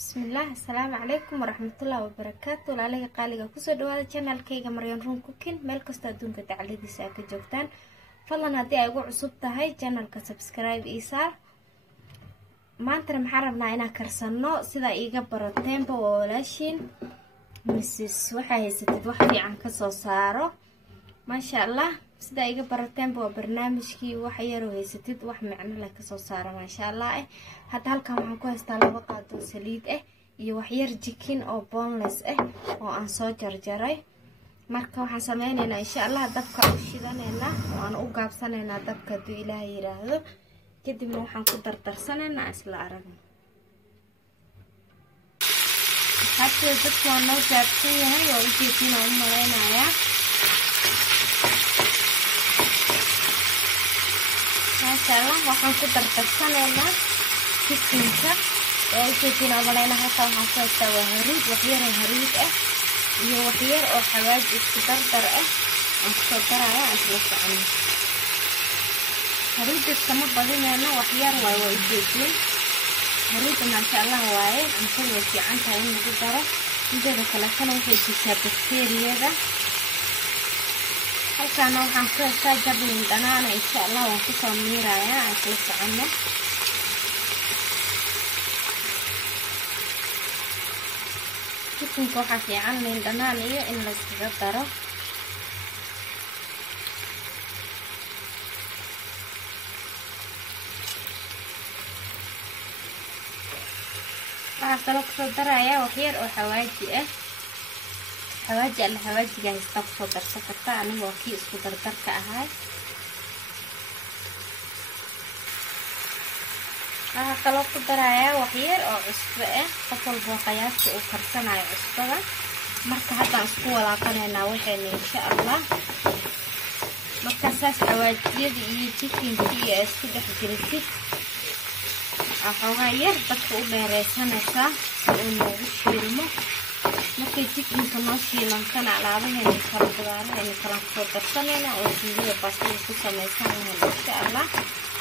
بسم الله السلام عليكم ورحمة الله وبركاته. لعلي قالي كوسو دواده channel كيغا مريان رون كوكين مeel kasta adduunka taclidiisa ka joogtaan. fadlan hadii ay ugu cusub tahay channelka subscribe ii saar. maanta maxaan rabnaa inaan karsano sida iiga barateen walaashin Mrs. waxa haysatid wax fiican ka soo saaro maasha Allah. sida iiga barateen barnaamijkii wax yar oo haysatid wax macno leh ka soo saaro maasha Allah. hadda halkan waxaan ku haystaa laba qaado saliid iyo wax yar chicken oo boneless oo aan soo jarjaray. marka waxaan sameynaynaa insha Allah dabka u shidaneynaa oo aan u gaabsanaynaa dabka duu Ilaahay yiraahdo. kadibna waxaan ku dardarsanaynaa isla aragno. hadda dadku waa noo gaabsan yahay oo u jeedina u maleynayaa. maasha Allah waxaan ku dardarsanaynaa chickenka oo u jeedina u maleynayaa. halka waxaan ku haystaa waa hariid wax yar oo hariid iyo wax yar oo xawaaji isku dardar aan ku soo darayaa isla socono. hariidka kama badinayna wax yar waa u jeedin. hariidka maasha Allah waaye cuntada way fiican tahay in lagu daro. midda kale kana waxay dishaa bakteeriyada. halkaan waxaan ku haystaa jabin dhanaan insha Allah waan ku soo miirayaa isla socono. chickenka waxa fiican in dhanaan iyo in la iskaga daro. waxaan kaloo ku soo darayaa wax yar oo xawaaji xawaajiga haysta ku soo darsan kartaa. aniga waa kii isku dardarka ahaa. waxaan kaloo ku darayaa wax yar oo cusbo qof walba qiyaasta uu karsanayo cusbada. marka haddaan isku walaaqanaynaa waxayna insha Allah. marka saas xawaajiyada iyo chickenkii ay isku dhex jirtid waxoogaa yar dadka u dheereysanaysaa si uu noogu shiilmo. markay chickenka noo shiilantana alaabaheena kala gudaaraheena kala soo darsanayna oo siidada baastada ku samaysanayna insha Allah.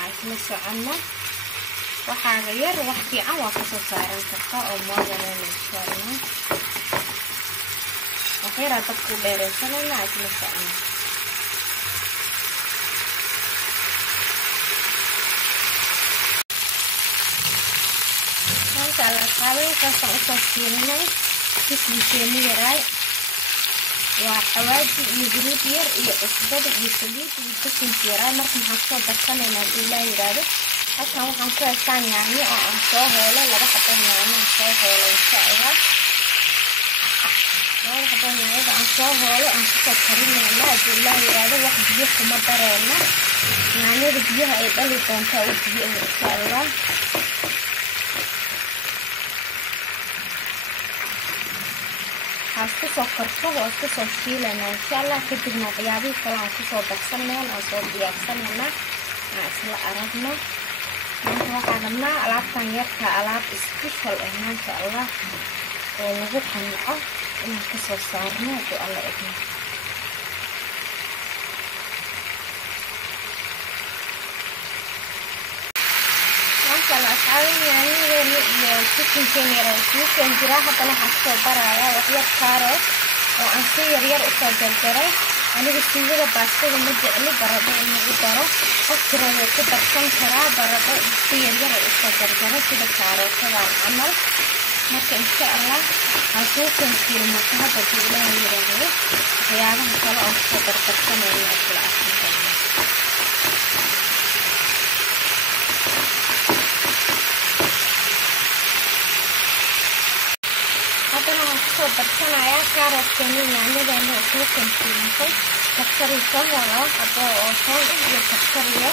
aan isla soconno. waxaaga yar wax fiican waa ka soo saaran kartaa oo moodanayna insha Allah. wax yar dadka u dheereysanayna isla soconno. على الحاوي كاسة أصوصيني كيسيني يراي وحواجي يجريد ير يأصدر يسليد ويكسين يراي مركم حصو دكتاني نادولا يرادو حتى هو حنكو أسان يعني أو أنصوه هولا لغا حتى يعني أنصوه هولا إن شاء الله. لغا حتى يعني أنصوه هولا أنصوه كريم الله أدولا يرادو واحد بيخ مدرنا يعني رجيها يبالي تونتا وجيه إن شاء الله. اسku soo karto oo isku soo shiilana insha Allah. kadibna waxyaabihi kale aan ku soo darsanayna aan soo diyaarsanayna isla aragno. maanta waxaan rabnaa alaabtan yarka alaab special maasha Allah oo lagu qanco inaan ka soo saarno oo alla idin. maasha Allah xawiyani iyo chickenka yara isku jira. hadda waxaan soo barayaa wax yar carrot oo aan si yar yar u soo jarjaray. aniga siidada baastada ma jecli baradho in lagu daro. qofkii rabo ku darsan karaa baradho si yar yar u soo jarjaray sida carrot-da camal. marka insha Allah aan soo kansiino hadda duu Ilaahay yiraahdo waxyaabaha kale oo soo dardarsanayna isla aragno. darsanaya carrot-kani yaanyadana soo kansiinay kabsar iyo hado oo soo iyo kabsar iyo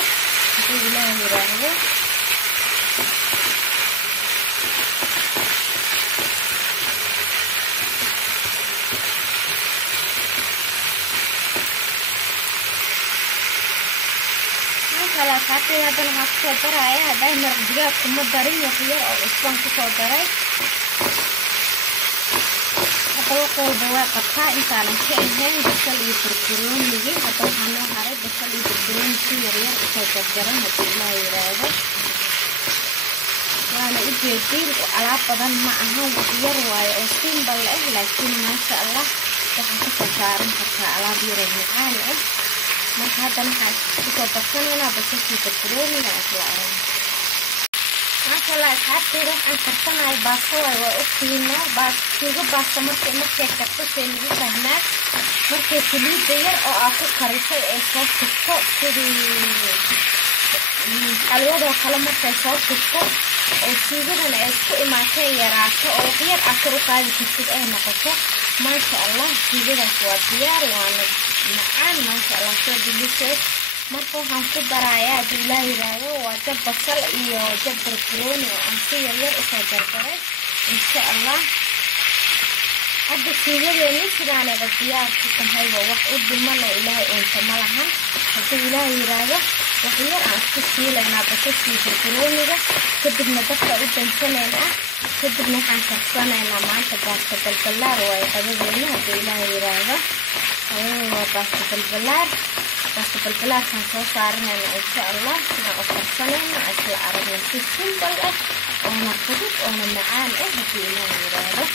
duu Ilaahay yiraahdo. kala qaatay hadana waxaan soo darayaa haday maraq digaag kuma darin wax yar oo cusbaan ku soo daray. وقول بواقع قطع إنسان كأنهم بسال يفرقون لي حتى وحنا هارد بسال يفرقون في ريال كتجران هتلا يراجع وانا ujeedin alaab badan ma aha wax yar waaye oo simple ah laakiin ma sha Allah waxaan ka saaran kartaa alaab yar oo macaan ah marka hadda waxaan ku darsanayna basasha barbarooniga isla arag maasha Allah asxaabtay waxaan karsanahay baasto waa ogtiina baasto markay karto lagu fahmaa markay saliid yar oo aad ku karisay ee soo kufto sidii alwada kala markay soo kufto oo sidadan ay isku imaatay yaraato oo yar akar u qaadi kartid ay noqoto maasha Allah sidaas waa diyaar waana macaan maasha Allah soo delicious marka waxaan ku darayaa Ilaahay raayo waa jab basal iyo jab barbarooni oo aan si yar u soo jarjaray insha Allah hadda sidadeena sidaan ay diyaar ku tahay wax u dhiman oo Ilaahay inta malahan hadii Ilaahay raayo wax yar aan ku siilayna basasha barbarooniga kadibna dadka u dansanayna kadibna waxaan karsanaynaa maanta baasto balbalaar way qadadeena hadii Ilaahay raayo waa baasto balbalaar kan soo saarnayna insha Allah sidaan u karsanayna isla aragna si simple ah oo fudud oo macaan ah hadii Ilaahay raayo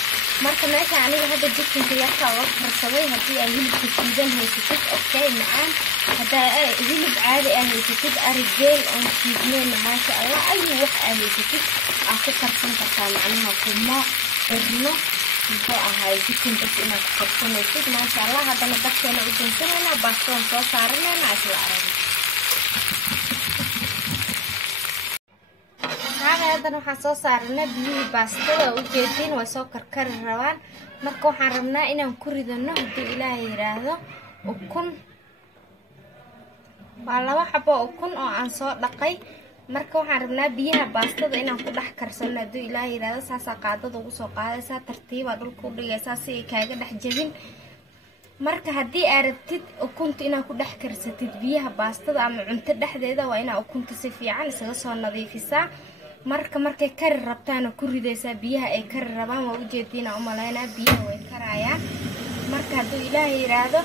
marka meesha aniga hadda jikinka yarka oo karsaday hadii ay hilibka shiidan haysatid okay macaan hadaa ay hilib caadi ah haysatid arigeel oo shiidneen maasha Allah ay wax ay haysatid aan ku karsan kartaa macnaha kuma irno inta ahay jikinka inaad karsanaysid maasha Allah hadana dadkeena u dansanayna baasto soo saarnayna isla arag hadana waxaan soo saarnaa biyo baastada u jeedin way soo karkari rabaan marka waxaan rabnaa inaan ku ridano hadii Ilaahay yiraahdo ukun waa laba xabo ukun oo aan soo dhaqay marka waxaan rabnaa biyaha baastada inaan ku dhex karsano hadii Ilaahay yiraahdo saasa qaadada ugu soo qaadaysa tartiib ah dhulka u dhigaysa si ay kaaga dhex jabin marka hadii aad rabtid ukunta inaad ku dhex karsatid biyaha baastada ama cunto dhexdeeda waa inaad ukunta si fiican isaga soo nadiifisaa markay kari rabtaan ku ridaysaa biyaha ay kari rabaan waa u jeedina u maleynaa biyaha way karayaan marka hadii Ilaahay yiraahdo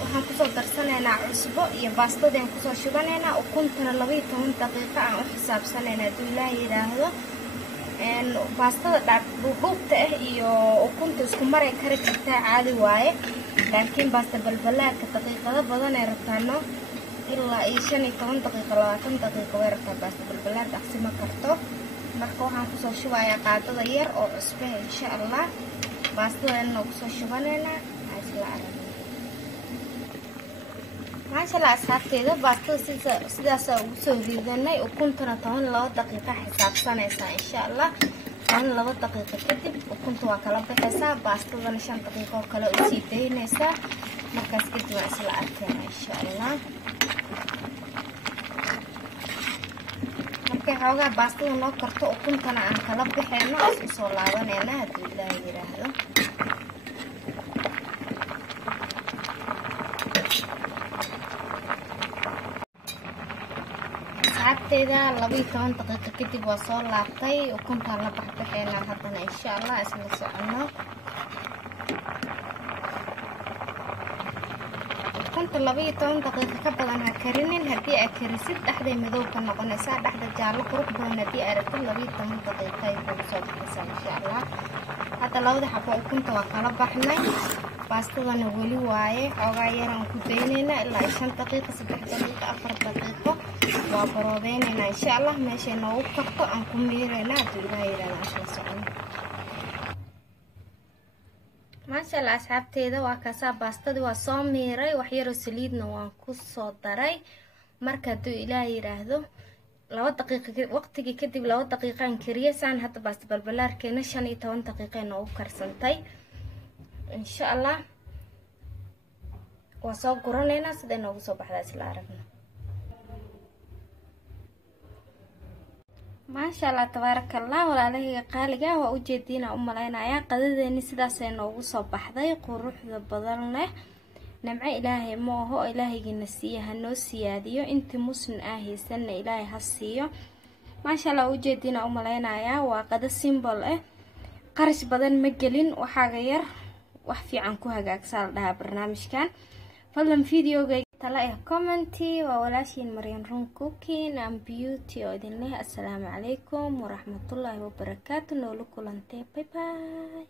waxaan ku soo darsanaynaa cusbo iyo baastadii aan ku soo shubanaynaa ukuntana 12 daqiiqo aan u xisaabsanaynaa hadii Ilaahay yiraahdo baastada dhuubta ah iyo ukunta isku maray kari kartaa caadi waaye laakiin baasta balbalaarka daqiiqado badan ay rabtaano ilaa 15 daqiiqo 20 daqiiqo way rabtaa baasta balbalaar dhaqsi ma karto marka waxaan ku soo shubayaa qaadada yar oo cusbo insha Allah baastadana ku soo shubanaynaa isla arag maasha Allah asxaabteeda baastada sidaas ugu soo ridanay ukuntana 12 daqiiqo xisaabsanaysa insha Allah 12 daqiiqo kadib ukunta waa kala baxaysaa baastadana 5 daqiiqo kale u sii daynaysaa markaas kadib waa isla arkayna insha Allah markay xoogaa baastada noo karto ukuntana aan kala baxayno isku soo laabanayna hadii Ilaahay yiraahdo asxaabteeda 12 daqiiqo kadib waa soo laabtay ukunta la baxbaxayna hadana insha Allah isla socono ukunta 12 daqiiqo ka badan ha karinin hadii aad karisid dhaxda madow ka noqonaysa dhaxda jaallo qurux badan hadii aad rabtid 12 daqiiqo ay ku soo baxaysaa insha Allah hada labada xabo ukunta waa kala baxnay baastadana wali waaye xoogaa yar aan ku daynayna ilaa 5 daqiiqo 3 daqiiqo 4 daqiiqo waa baroodeynayna insha Allah meesha noogu karto aan ku miirayna hadii Ilaahay yiraahdo isla socono maasha Allah asxaabteeda waa kaasa baastadii waa soo miiray wax yar oo saliidna waan ku soo daray marka hadii Ilaahay yiraahdo 2 daqiiqo waqtigi kadib 2 daqiiqo aan kariyaysan hadda baasta balbalaarkeena 15 daqiiqo noogu karsantay insha Allah waa soo guranayna sida noogu soo baxda isla aragna maasha Allah tabarakallah walaalahayga qaaliga waa u jeedina u maleynaya qadadeeni sidaas ay noogu soo baxday quruxda badan leh nimco Ilaahay ma aha Ilaahaygiina siiyaha noo siyaadiyo intii muslim ah haysan Ilaahay ha siiyo maasha Allah u jeedina u maleynaya waa qada simple ah qarash badan ma gelin waxaaga yar wax fiican ku hagaagsan dhaha barnaamijkan fadlan videoga tala commenti waa walaashiin Maryan Run Cooking and Beauty oo idin leh assalaamu calaykum waraxmatullaahi wabarakaatuh noolu kulantay bye bye